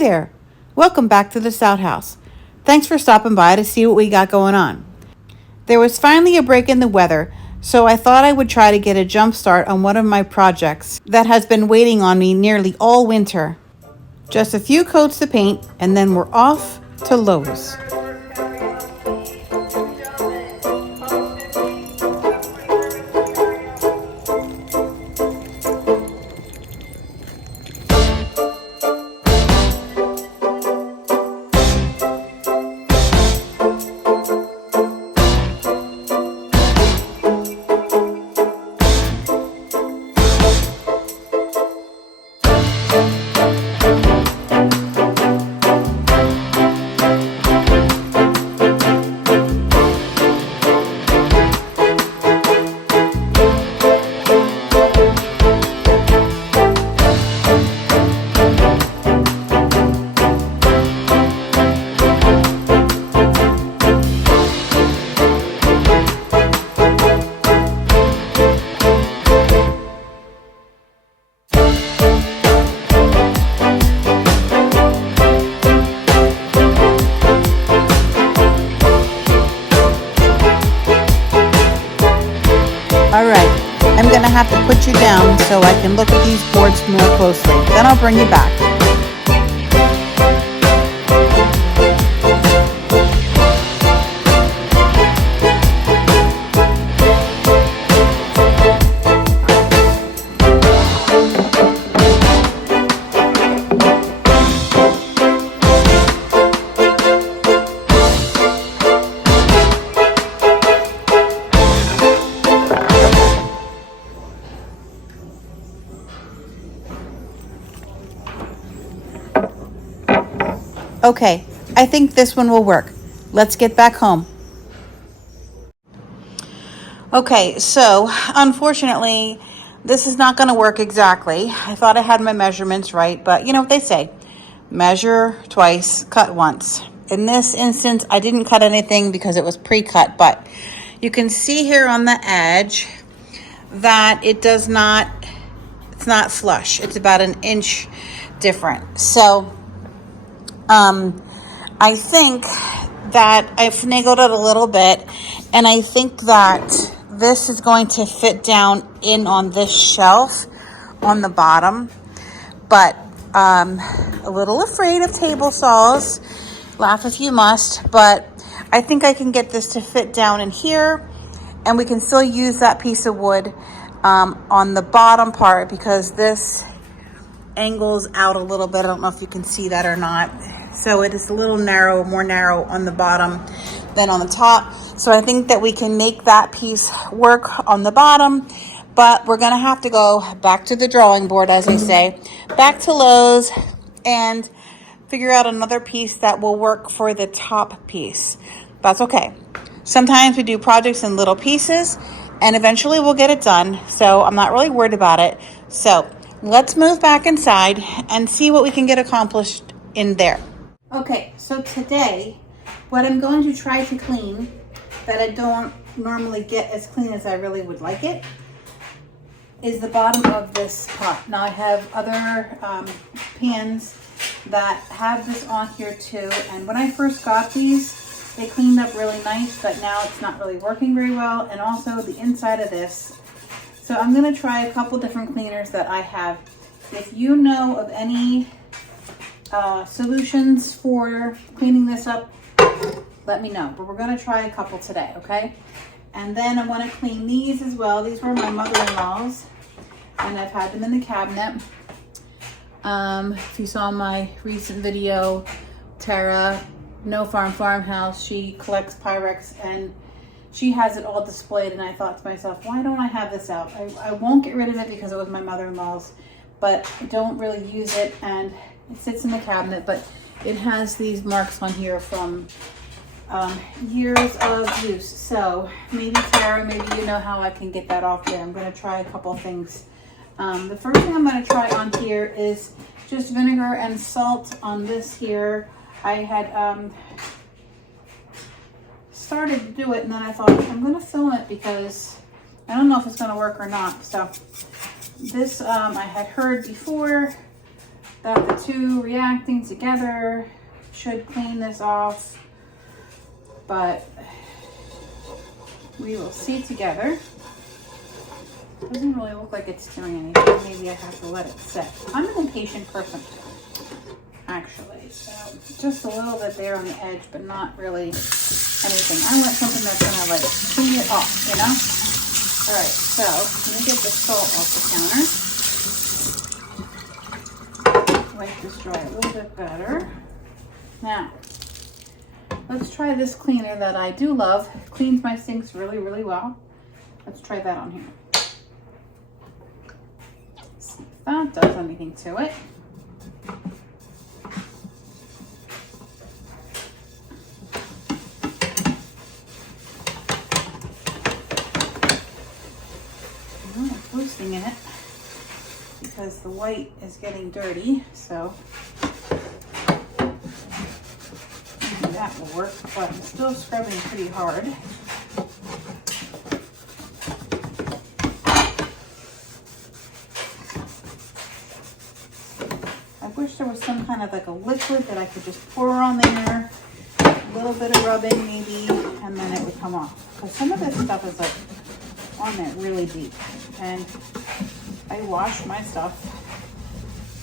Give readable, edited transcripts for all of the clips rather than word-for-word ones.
there! Welcome back to the Stout House. Thanks for stopping by to see what we got going on. There was finally a break in the weather, so I thought I would try to get a jump start on one of my projects that has been waiting on me nearly all winter. Just a few coats to paint, and then we're off to Lowe's. Alright, I'm going to have to put you down so I can look at these boards more closely. Then I'll bring you back. Okay, I think this one will work. Let's get back home. Okay, so unfortunately, this is not going to work exactly. I thought I had my measurements right, but you know what they say, measure twice, cut once. In this instance, I didn't cut anything because it was pre-cut, but you can see here on the edge that it's not flush. It's about an inch different. So I think that I finagled it a little bit, and I think that this is going to fit down in on this shelf on the bottom, but a little afraid of table saws. Laugh if you must, but I think I can get this to fit down in here, and we can still use that piece of wood on the bottom part because this angles out a little bit. I don't know if you can see that or not. So it is a little narrow, more narrow on the bottom than on the top. So I think that we can make that piece work on the bottom, but we're gonna have to go back to the drawing board, as I say, back to Lowe's and figure out another piece that will work for the top piece. That's okay. Sometimes we do projects in little pieces and eventually we'll get it done. So I'm not really worried about it. So let's move back inside and see what we can get accomplished in there. Okay, so today, what I'm going to try to clean that I don't normally get as clean as I really would like it is the bottom of this pot. Now I have other pans that have this on here too, and when I first got these, they cleaned up really nice, but now it's not really working very well, and also the inside of this. So I'm gonna try a couple different cleaners that I have. If you know of any solutions for cleaning this up, let me know, but we're going to try a couple today, okay? And then I want to clean these as well. These were my mother-in-law's and I've had them in the cabinet. If you saw my recent video, Tara, No Farm Farmhouse, she collects Pyrex and she has it all displayed, and I thought to myself, why don't I have this out? I won't get rid of it because it was my mother-in-law's, but I don't really use it, and it sits in the cabinet, but it has these marks on here from years of use. So maybe Tara, maybe you know how I can get that off there. I'm going to try a couple things. The first thing I'm going to try on here is just vinegar and salt on this here. I had started to do it, and then I thought I'm going to film it because I don't know if it's going to work or not. So this I had heard before, that the two reacting together should clean this off, but we will see together. Doesn't really look like it's doing anything. Maybe I have to let it set. I'm an impatient person, actually. So just a little bit there on the edge, but not really anything. I want something that's gonna like clean it off, you know? All right, so let me get the salt off the counter. Let this dry a little bit better. Now, let's try this cleaner that I do love. It cleans my sinks really, really well. Let's try that on here. See if that does anything to it. It's loosening it because the white is getting dirty, so maybe that will work, but I'm still scrubbing pretty hard. I wish there was some kind of like a liquid that I could just pour on there, a little bit of rubbing maybe, and then it would come off. Because some of this stuff is like on there really deep, and I wash my stuff.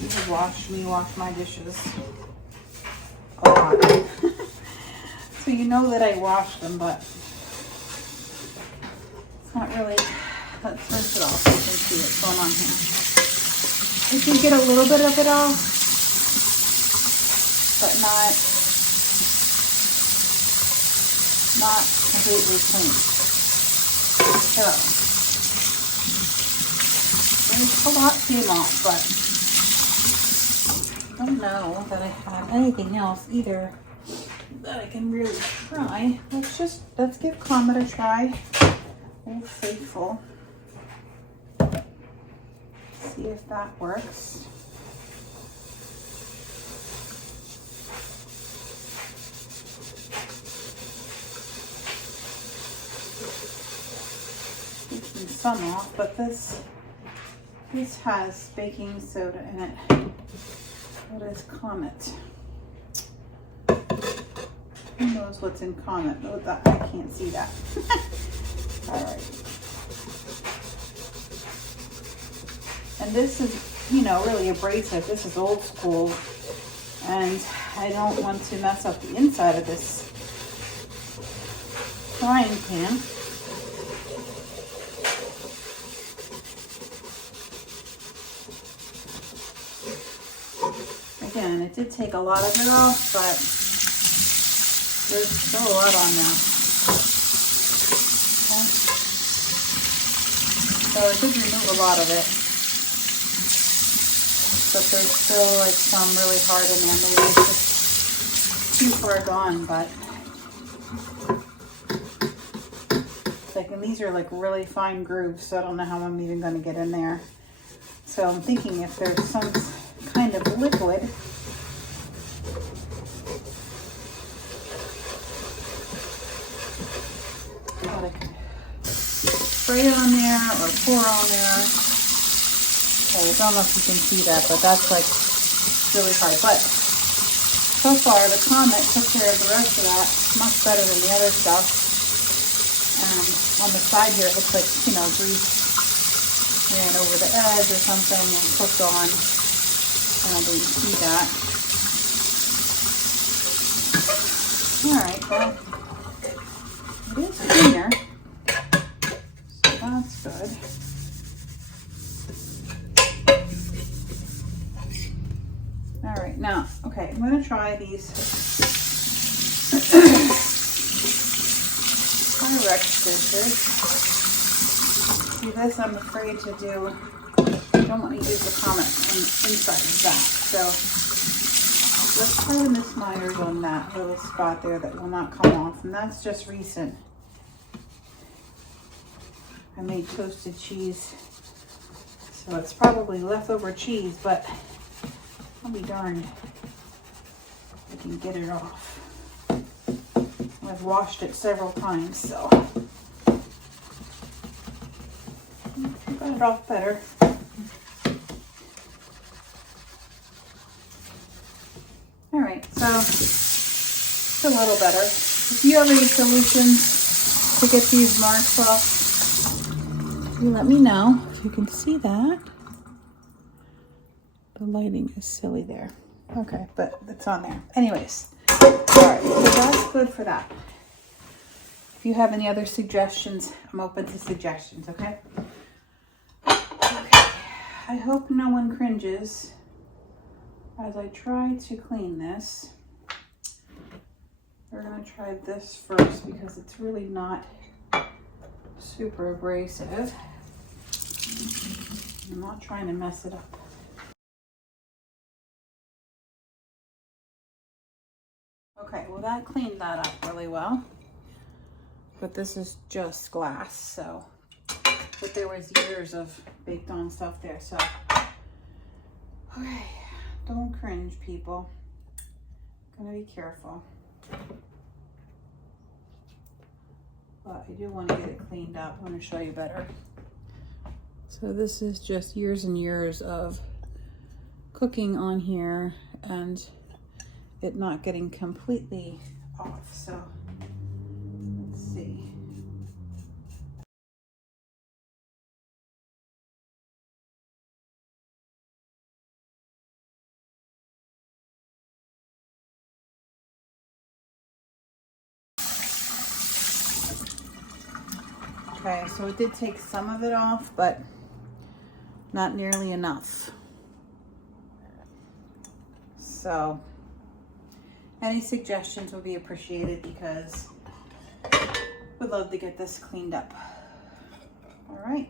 You have watched me wash my dishes a lot. So you know that I wash them, but it's not really. Let's rinse it off so you can see what's going on here. I can get a little bit of it off, but not completely clean. So there's a lot came off, but I don't know that I have anything else either that I can really try. Let's give Comet a try. Old Faithful. See if that works. Taking some off, but this has baking soda in it. What is Comet? Who knows what's in Comet? Oh, I can't see that. All right. And this is, you know, really abrasive. This is old school. And I don't want to mess up the inside of this frying pan. Again, it did take a lot of it off, but there's still a lot on now. Okay. So I did remove a lot of it. But there's still like some really hard in there. Maybe it's just too far gone, but like, and these are like really fine grooves, so I don't know how I'm even going to get in there. So I'm thinking if there's some kind of liquid, I can spray it on there or pour on there. I don't know if you can see that, but that's like really hard. But so far, the Comet took care of the rest of that much better than the other stuff. On the side here, it looks like, you know, grease ran over the edge or something and cooked on. And I didn't see that. All right, well, it is cleaner, so that's good. All right, now, okay, I'm going to try these Pyrex dishes. See, this I'm afraid to do. I don't want to use the Comet on the inside of that. So let's try the Miss Myers on that little spot there that will not come off. And that's just recent. I made toasted cheese. So it's probably leftover cheese, but I'll be darned if I can get it off. I've washed it several times, so I got it off better. So it's a little better. If you have any solutions to get these marks off, you let me know. If you can see that. The lighting is silly there. Okay, but it's on there. Anyways, all right, so that's good for that. If you have any other suggestions, I'm open to suggestions, okay? Okay, I hope no one cringes as I try to clean this. We're gonna try this first because it's really not super abrasive. I'm not trying to mess it up. Okay, well that cleaned that up really well. But this is just glass, so. But there was years of baked on stuff there, so. Okay, don't cringe, people. Gonna be careful. But I do want to get it cleaned up. I want to show you better. So this is just years and years of cooking on here and it not getting completely off. So let's see. Okay, so it did take some of it off, but not nearly enough. So any suggestions would be appreciated because we'd love to get this cleaned up. All right,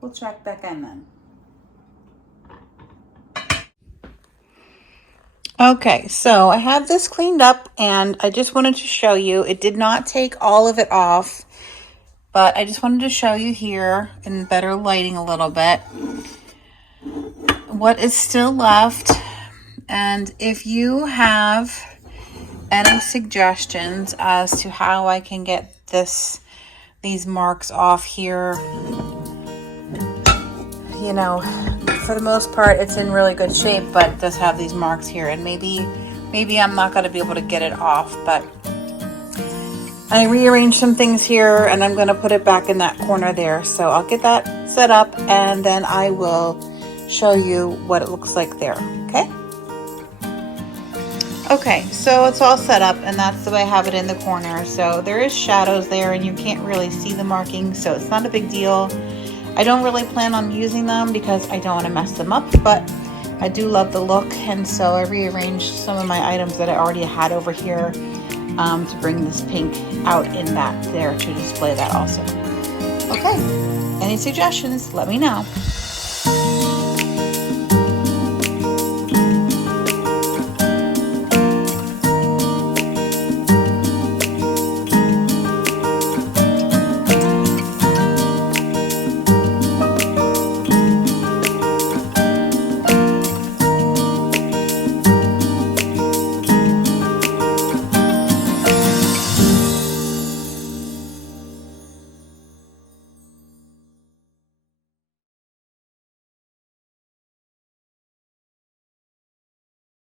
we'll check back in then. Okay, so I have this cleaned up and I just wanted to show you, it did not take all of it off, but I just wanted to show you here in better lighting a little bit what is still left. And if you have any suggestions as to how I can get these marks off here, you know, for the most part, it's in really good shape, but it does have these marks here. And maybe I'm not going to be able to get it off, but I rearranged some things here and I'm going to put it back in that corner there. So I'll get that set up and then I will show you what it looks like there. Okay. Okay, so it's all set up and that's the way I have it in the corner. So there is shadows there and you can't really see the markings, so it's not a big deal. I don't really plan on using them because I don't want to mess them up, but I do love the look, and so I rearranged some of my items that I already had over here to bring this pink out in that there to display that also. Okay, any suggestions, let me know.